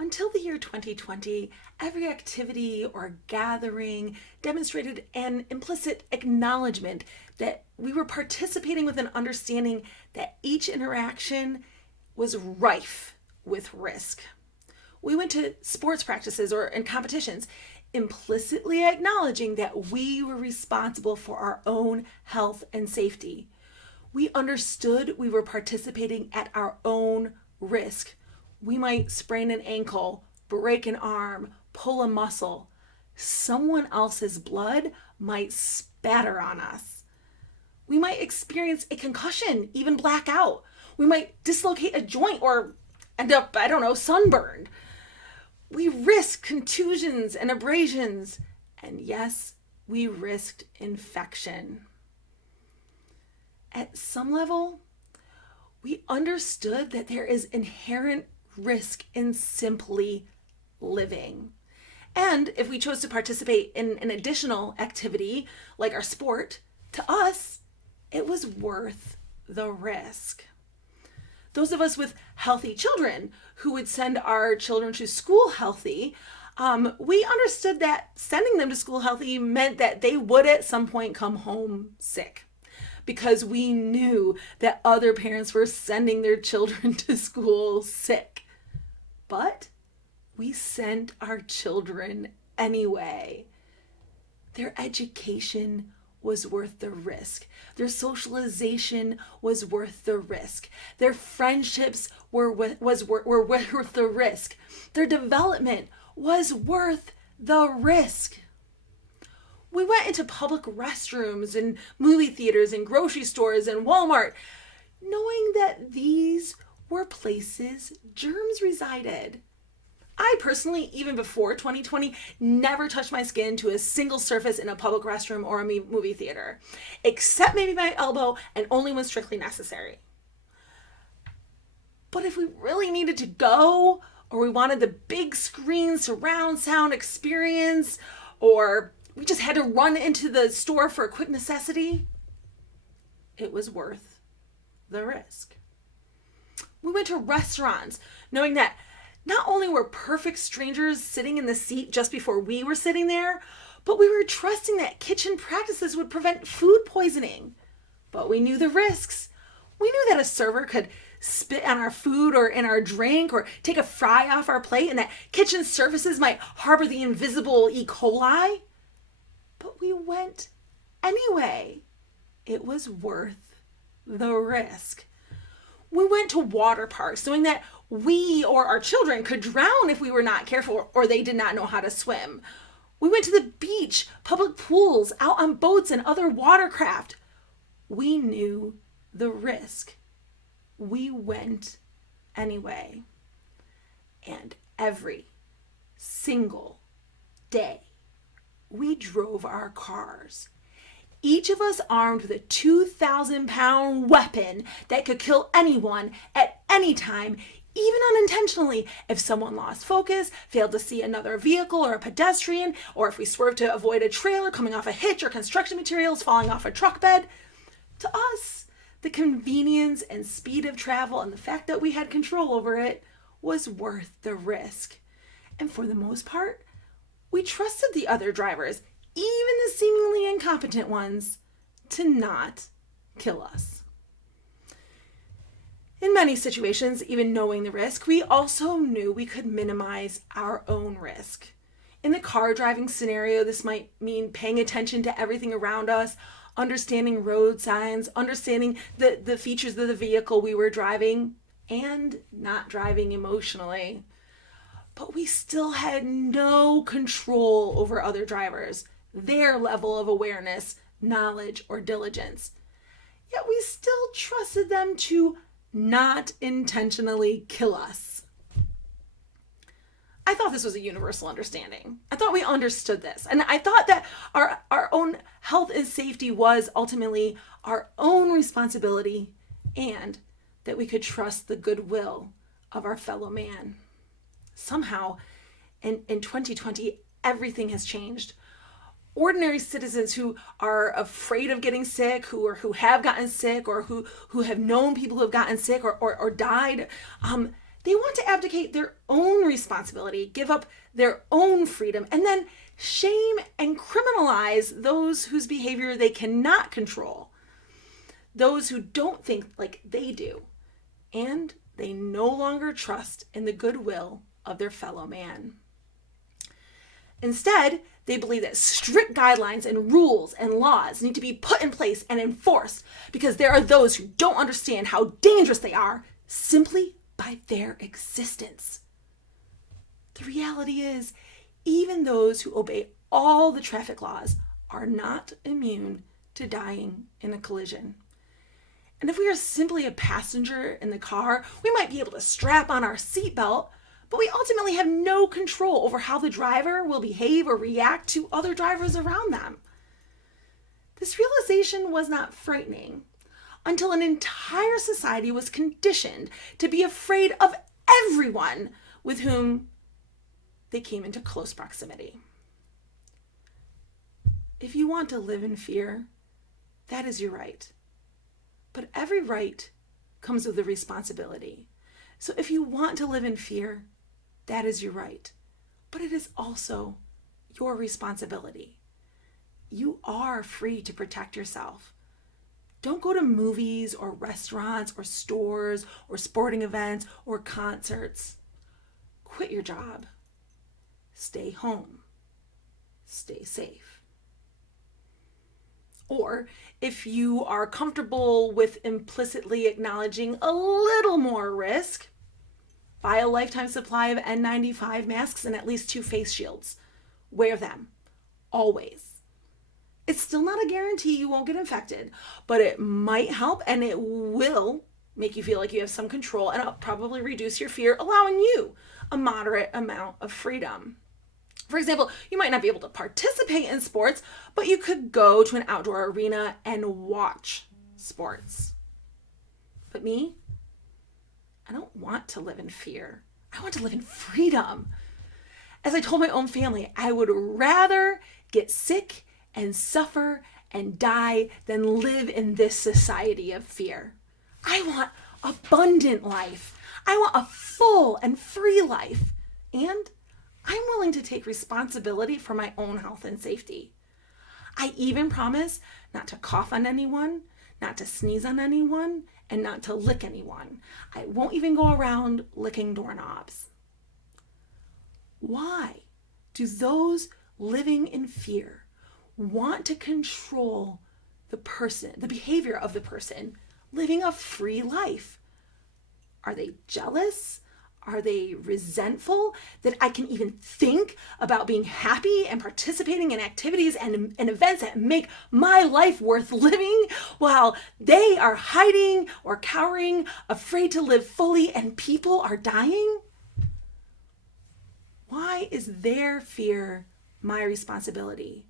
Until the year 2020, every activity or gathering demonstrated an implicit acknowledgement that we were participating with an understanding that each interaction was rife with risk. We went to sports practices or in competitions, implicitly acknowledging that we were responsible for our own health and safety. We understood we were participating at our own risk. We might sprain an ankle, break an arm, pull a muscle. Someone else's blood might spatter on us. We might experience a concussion, even black out. We might dislocate a joint or end up, sunburned. We risked contusions and abrasions. And yes, we risked infection. At some level, we understood that there is inherent risk in simply living. And if we chose to participate in an additional activity like our sport, to us, it was worth the risk. Those of us with healthy children who would send our children to school healthy, we understood that sending them to school healthy meant that they would at some point come home sick, because we knew that other parents were sending their children to school sick. But we sent our children anyway. Their education was worth the risk. Their socialization was worth the risk. Their friendships were worth the risk. Their development was worth the risk. We went into public restrooms and movie theaters and grocery stores and Walmart, knowing that these were places germs resided. I personally, even before 2020, never touched my skin to a single surface in a public restroom or a movie theater, except maybe my elbow, and only when strictly necessary. But if we really needed to go, or we wanted the big screen surround sound experience, or we just had to run into the store for a quick necessity, it was worth the risk. We went to restaurants knowing that not only were perfect strangers sitting in the seat just before we were sitting there, but we were trusting that kitchen practices would prevent food poisoning. But we knew the risks. We knew that a server could spit on our food or in our drink or take a fry off our plate, and that kitchen surfaces might harbor the invisible E. coli. But we went anyway. It was worth the risk. We went to water parks knowing that we or our children could drown if we were not careful or they did not know how to swim. We went to the beach, public pools, out on boats and other watercraft. We knew the risk. We went anyway. And every single day, we drove our cars. Each of us armed with a 2,000-pound weapon that could kill anyone at any time, even unintentionally, if someone lost focus, failed to see another vehicle or a pedestrian, or if we swerved to avoid a trailer coming off a hitch or construction materials falling off a truck bed. To us, the convenience and speed of travel and the fact that we had control over it was worth the risk. And for the most part, we trusted the other drivers, even the seemingly incompetent ones, to not kill us. In many situations, even knowing the risk, we also knew we could minimize our own risk. In the car driving scenario, this might mean paying attention to everything around us, understanding road signs, understanding the features of the vehicle we were driving, and not driving emotionally. But we still had no control over other drivers, their level of awareness, knowledge, or diligence. Yet we still trusted them to not intentionally kill us. I thought this was a universal understanding. I thought we understood this. And I thought that our own health and safety was ultimately our own responsibility, and that we could trust the goodwill of our fellow man. Somehow, in 2020, everything has changed. Ordinary citizens who are afraid of getting sick, who have gotten sick, or who have known people who have gotten sick or died, They want to abdicate their own responsibility, give up their own freedom, and then shame and criminalize those whose behavior they cannot control, those who don't think like they do, and they no longer trust in the goodwill of their fellow man. Instead, they believe that strict guidelines and rules and laws need to be put in place and enforced because there are those who don't understand how dangerous they are simply by their existence. The reality is, even those who obey all the traffic laws are not immune to dying in a collision. And if we are simply a passenger in the car, we might be able to strap on our seatbelt, but we ultimately have no control over how the driver will behave or react to other drivers around them. This realization was not frightening until an entire society was conditioned to be afraid of everyone with whom they came into close proximity. If you want to live in fear, that is your right. But every right comes with a responsibility. So if you want to live in fear, that is your right. But it is also your responsibility. You are free to protect yourself. Don't go to movies or restaurants or stores or sporting events or concerts. Quit your job. Stay home. Stay safe. Or if you are comfortable with implicitly acknowledging a little more risk, buy a lifetime supply of N95 masks and at least 2 face shields. Wear them. Always. It's still not a guarantee you won't get infected, but it might help and it will make you feel like you have some control, and it'll probably reduce your fear, allowing you a moderate amount of freedom. For example, you might not be able to participate in sports, but you could go to an outdoor arena and watch sports. But me, I don't want to live in fear. I want to live in freedom. As I told my own family, I would rather get sick and suffer and die than live in this society of fear. I want abundant life. I want a full and free life. And I'm willing to take responsibility for my own health and safety. I even promise not to cough on anyone, not to sneeze on anyone, and not to lick anyone. I won't even go around licking doorknobs. Why do those living in fear want to control the behavior of the person living a free life? Are they jealous? Are they resentful that I can even think about being happy and participating in activities and events that make my life worth living while they are hiding or cowering, afraid to live fully, and people are dying? Why is their fear my responsibility?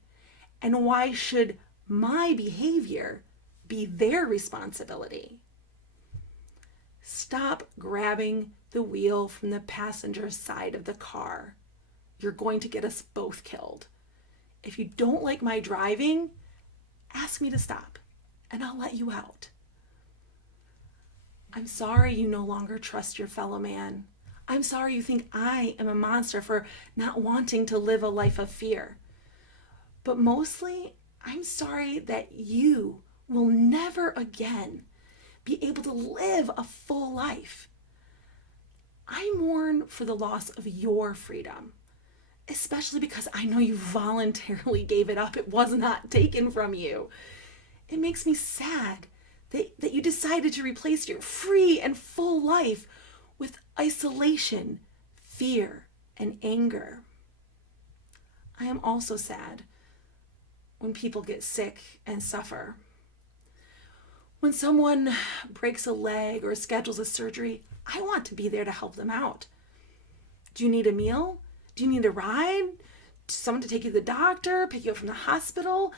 And why should my behavior be their responsibility? Stop grabbing the wheel from the passenger side of the car. You're going to get us both killed. If you don't like my driving, ask me to stop and I'll let you out. I'm sorry you no longer trust your fellow man. I'm sorry you think I am a monster for not wanting to live a life of fear. But mostly, I'm sorry that you will never again be able to live a full life. I mourn for the loss of your freedom, especially because I know you voluntarily gave it up. It was not taken from you. It makes me sad that you decided to replace your free and full life with isolation, fear, and anger. I am also sad when people get sick and suffer. When someone breaks a leg or schedules a surgery, I want to be there to help them out. Do you need a meal? Do you need a ride? Someone to take you to the doctor, pick you up from the hospital?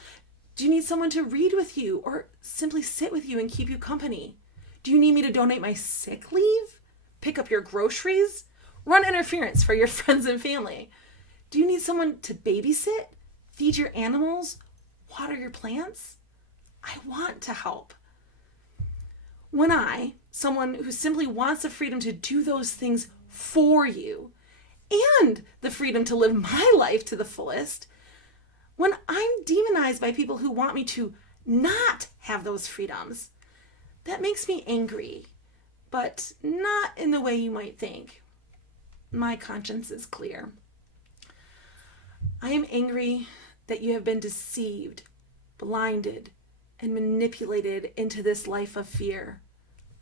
Do you need someone to read with you or simply sit with you and keep you company? Do you need me to donate my sick leave? Pick up your groceries? Run interference for your friends and family? Do you need someone to babysit? Feed your animals? Water your plants? I want to help. When I, someone who simply wants the freedom to do those things for you and the freedom to live my life to the fullest, when I'm demonized by people who want me to not have those freedoms, that makes me angry, but not in the way you might think. My conscience is clear. I am angry that you have been deceived, blinded, and manipulated into this life of fear.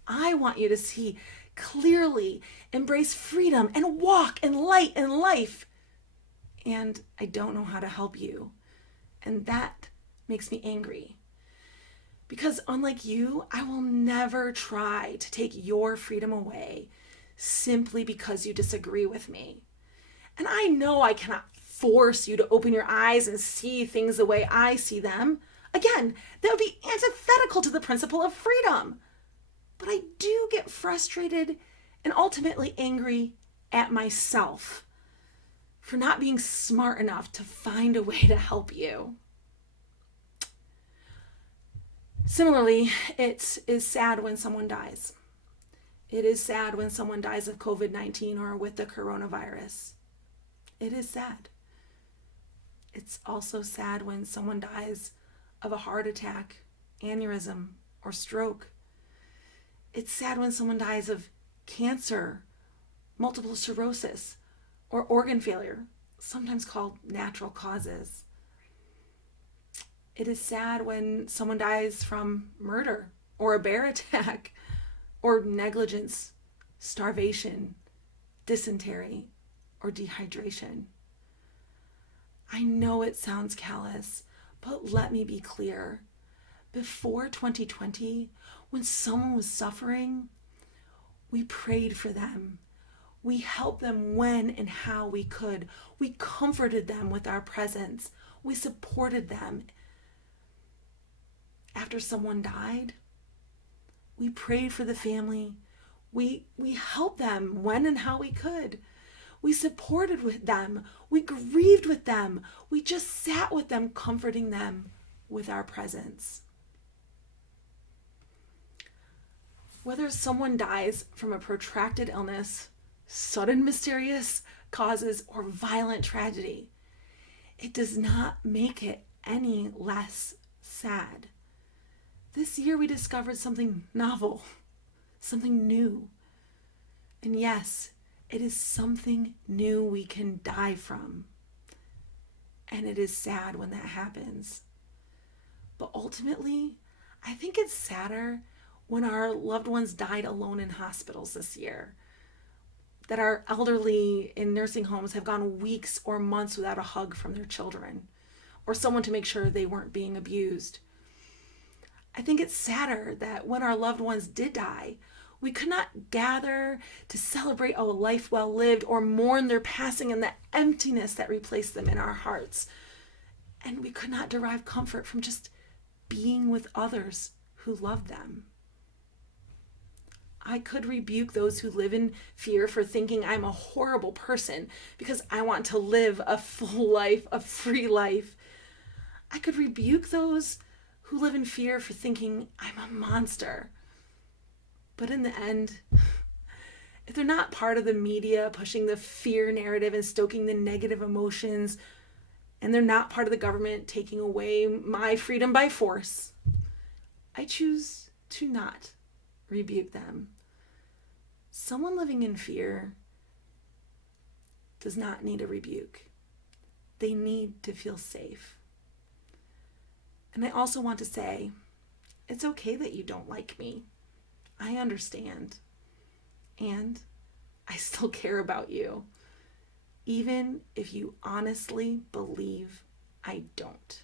I want you to see clearly, embrace freedom, and walk in light and life. And I don't know how to help you. And that makes me angry. Because unlike you, I will never try to take your freedom away simply because you disagree with me. And I know I cannot force you to open your eyes and see things the way I see them. Again, that would be antithetical to the principle of freedom. But I do get frustrated and ultimately angry at myself for not being smart enough to find a way to help you. Similarly, it is sad when someone dies. It is sad when someone dies of COVID-19 or with the coronavirus. It is sad. It's also sad when someone dies of a heart attack, aneurysm, or stroke. It's sad when someone dies of cancer, multiple sclerosis, or organ failure, sometimes called natural causes. It is sad when someone dies from murder or a bear attack or negligence, starvation, dysentery, or dehydration. I know it sounds callous, but let me be clear. Before 2020, when someone was suffering, we prayed for them. We helped them when and how we could. We comforted them with our presence. We supported them. After someone died, we prayed for the family. We helped them when and how we could. We supported with them. We grieved with them. We just sat with them, comforting them with our presence. Whether someone dies from a protracted illness, sudden mysterious causes, or violent tragedy, it does not make it any less sad. This year we discovered something novel, something new. And yes, it is something new we can die from. And it is sad when that happens. But ultimately, I think it's sadder when our loved ones died alone in hospitals this year. That our elderly in nursing homes have gone weeks or months without a hug from their children, or someone to make sure they weren't being abused. I think it's sadder that when our loved ones did die, we could not gather to celebrate a life well lived or mourn their passing and the emptiness that replaced them in our hearts. And we could not derive comfort from just being with others who loved them. I could rebuke those who live in fear for thinking I'm a horrible person because I want to live a full life, a free life. I could rebuke those who live in fear for thinking I'm a monster. But in the end, if they're not part of the media pushing the fear narrative and stoking the negative emotions, and they're not part of the government taking away my freedom by force, I choose to not rebuke them. Someone living in fear does not need a rebuke. They need to feel safe. And I also want to say, it's okay that you don't like me. I understand. And I still care about you, even if you honestly believe I don't.